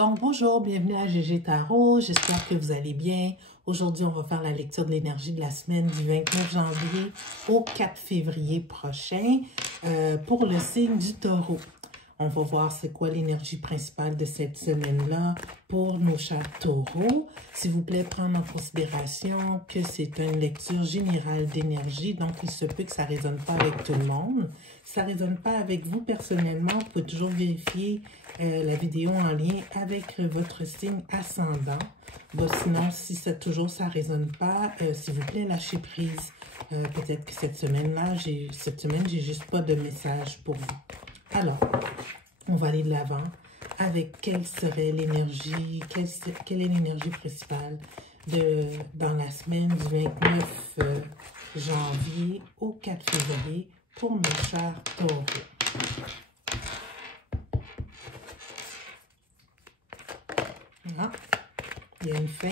Donc, bonjour, bienvenue à GG Tarot. J'espère que vous allez bien. Aujourd'hui, on va faire la lecture de l'énergie de la semaine du 29 janvier au 4 février prochain pour le signe du Taureau. On va voir c'est quoi l'énergie principale de cette semaine-là pour nos chers taureaux. S'il vous plaît, prendre en considération que c'est une lecture générale d'énergie, donc il se peut que ça ne résonne pas avec tout le monde. Si ça ne résonne pas avec vous personnellement, vous pouvez toujours vérifier la vidéo en lien avec votre signe ascendant. Bon, sinon, si ça ne résonne pas, s'il vous plaît, lâchez prise. Peut-être que cette semaine-là, j'ai juste pas de message pour vous. Alors, on va aller de l'avant avec quelle serait l'énergie, quelle est l'énergie principale dans la semaine du 29 janvier au 4 février pour nos chers taureaux. Ah, il y a une fin.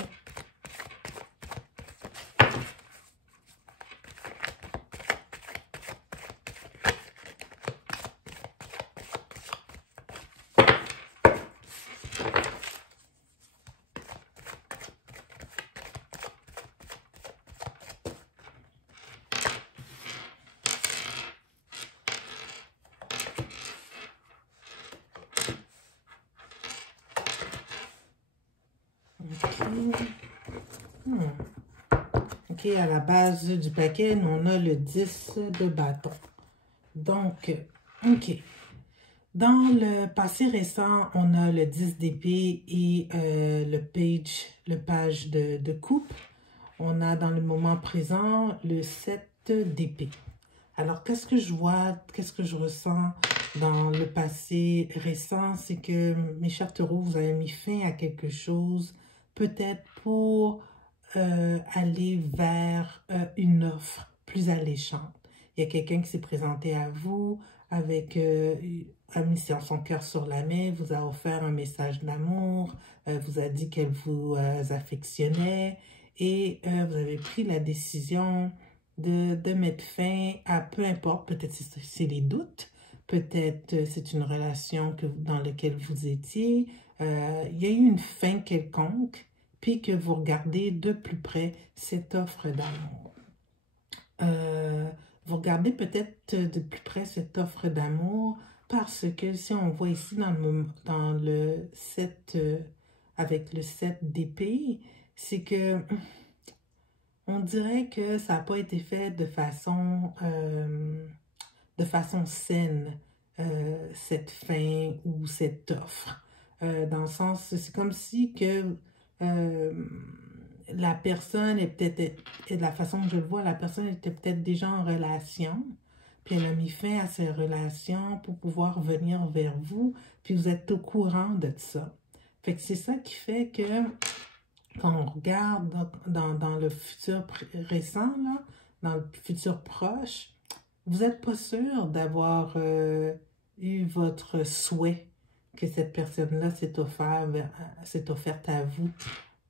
OK, à la base du paquet, on a le 10 de bâton. Donc, OK. Dans le passé récent, on a le 10 d'épée et le page de coupe. On a dans le moment présent le 7 d'épée. Alors, qu'est-ce que je vois, qu'est-ce que je ressens dans le passé récent? C'est que, mes chers taureaux, vous avez mis fin à quelque chose, peut-être pour aller vers une offre plus alléchante. Il y a quelqu'un qui s'est présenté à vous avec a mis son cœur sur la main, vous a offert un message d'amour, vous a dit qu'elle vous affectionnait et vous avez pris la décision de mettre fin à peu importe, peut-être c'est les doutes, peut-être c'est une relation dans laquelle vous étiez, il y a eu une fin quelconque, puis que vous regardez de plus près cette offre d'amour. Vous regardez peut-être de plus près cette offre d'amour parce que si on voit ici dans le 7, avec le 7 d'épée, c'est que on dirait que ça n'a pas été fait de façon saine, cette fin ou cette offre. Dans le sens, c'est comme si que la personne est peut-être, et de la façon que je le vois, la personne était peut-être déjà en relation, puis elle a mis fin à ses relations pour pouvoir venir vers vous, puis vous êtes au courant de ça. Fait que c'est ça qui fait que quand on regarde dans le futur récent, là, dans le futur proche, vous n'êtes pas sûr d'avoir eu votre souhait que cette personne-là s'est offerte à vous.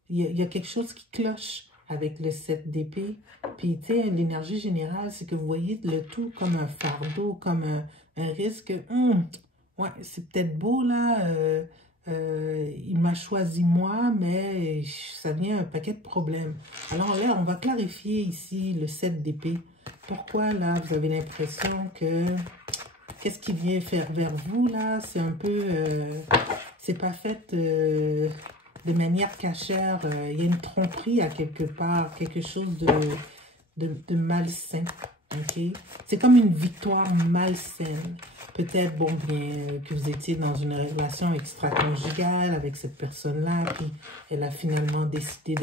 Il y a quelque chose qui cloche avec le 7 d'épée. Puis, tu sais, l'énergie générale, c'est que vous voyez le tout comme un fardeau, comme un risque. Ouais, c'est peut-être beau, là. Il m'a choisi moi, mais ça vient un paquet de problèmes. Alors là, on va clarifier ici le 7 d'épée. Pourquoi, là, vous avez l'impression que... Qu'est-ce qui vient faire vers vous, là? C'est un peu... c'est pas fait de manière cachère. Il y a une tromperie à quelque part, quelque chose de malsain. Okay? C'est comme une victoire malsaine. Peut-être, bon, bien, que vous étiez dans une relation extra-conjugale avec cette personne-là, puis elle a finalement décidé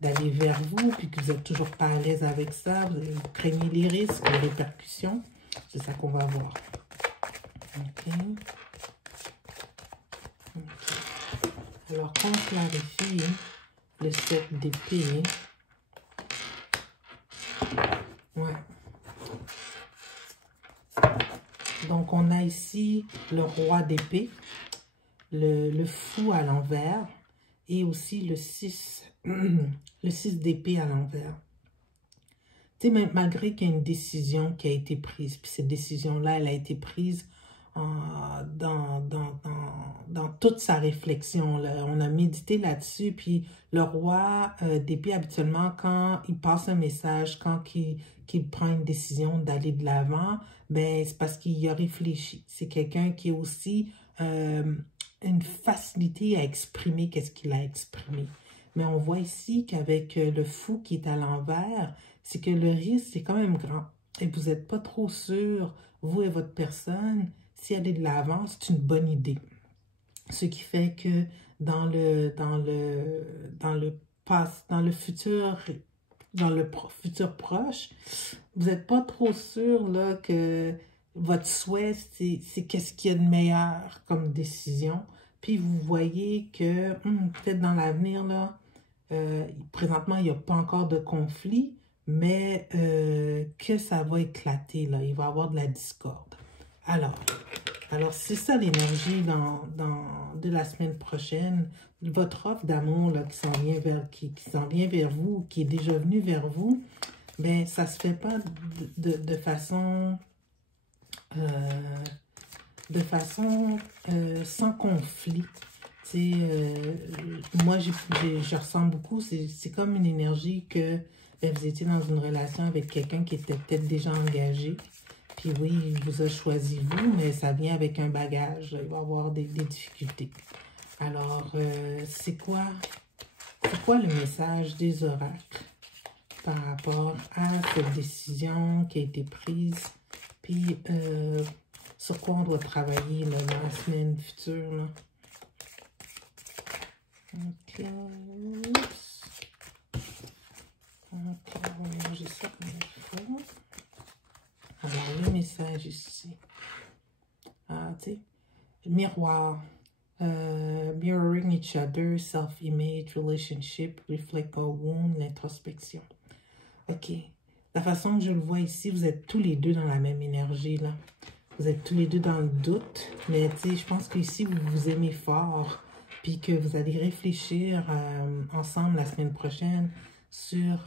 d'aller vers vous, puis que vous n'êtes toujours pas à l'aise avec ça, vous craignez les risques, les répercussions. C'est ça qu'on va voir. OK. Alors, qu'on clarifie le 7 d'épée. Ouais. Donc, on a ici le roi d'épée, le fou à l'envers et aussi le 6 d'épée à l'envers. Tu sais, malgré qu'il y a une décision qui a été prise, puis cette décision-là, elle a été prise dans toute sa réflexion. Là. On a médité là-dessus, puis le roi d'épée, habituellement, quand il passe un message, quand il prend une décision d'aller de l'avant, ben c'est parce qu'il y a réfléchi. C'est quelqu'un qui a aussi une facilité à exprimer qu'est-ce qu'il a exprimé. Mais on voit ici qu'avec le fou qui est à l'envers, c'est que le risque, c'est quand même grand. Et vous n'êtes pas trop sûr, vous et votre personne, si aller de l'avant, c'est une bonne idée. Ce qui fait que dans le futur proche, vous n'êtes pas trop sûr là, que votre souhait, c'est qu'est-ce qu'il y a de meilleur comme décision. Puis vous voyez que peut-être dans l'avenir, là, présentement, il n'y a pas encore de conflit, mais que ça va éclater, là. Il va y avoir de la discorde. Alors c'est ça l'énergie de la semaine prochaine. Votre offre d'amour qui s'en vient vers vous, qui est déjà venue vers vous, ben ça se fait pas de façon sans conflit. Moi, je ressens beaucoup, c'est comme une énergie que ben, vous étiez dans une relation avec quelqu'un qui était peut-être déjà engagé. Puis oui, il vous a choisi vous, mais ça vient avec un bagage. Il va y avoir des difficultés. Alors, c'est quoi le message des oracles par rapport à cette décision qui a été prise? Puis, sur quoi on doit travailler là, dans la semaine future? Là? Ok. Ok, on va mélanger ça comme il faut. Alors, le message ici. Ah, tu sais, miroir. Mirroring each other, self-image, relationship, reflect our wound, l'introspection. Ok. La façon que je le vois ici, vous êtes tous les deux dans la même énergie, là. Vous êtes tous les deux dans le doute, mais tu sais, je pense qu'ici, vous vous aimez fort, puis que vous allez réfléchir ensemble la semaine prochaine sur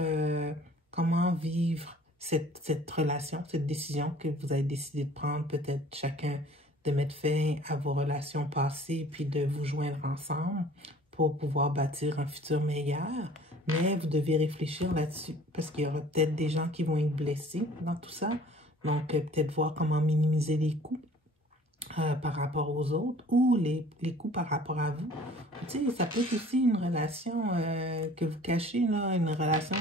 comment vivre cette relation, cette décision que vous avez décidé de prendre, peut-être chacun de mettre fin à vos relations passées, puis de vous joindre ensemble pour pouvoir bâtir un futur meilleur. Mais vous devez réfléchir là-dessus, parce qu'il y aura peut-être des gens qui vont être blessés dans tout ça. Donc, peut-être voir comment minimiser les coûts par rapport aux autres ou les coûts par rapport à vous. Tu sais, ça peut être aussi une relation que vous cachez, là, une relation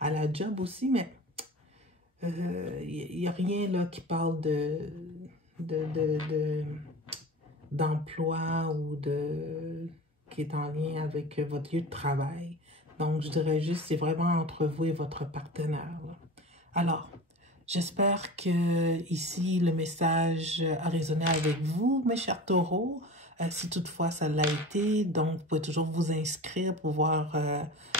à la job aussi, mais il n'y a rien là qui parle d'emploi ou qui est en lien avec votre lieu de travail. Donc, je dirais juste, c'est vraiment entre vous et votre partenaire. Là. Alors, j'espère que ici, le message a résonné avec vous, mes chers taureaux. Si toutefois ça l'a été, donc vous pouvez toujours vous inscrire pour pouvoir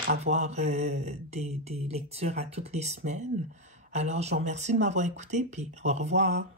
avoir des lectures à toutes les semaines. Alors, je vous remercie de m'avoir écouté, puis au revoir.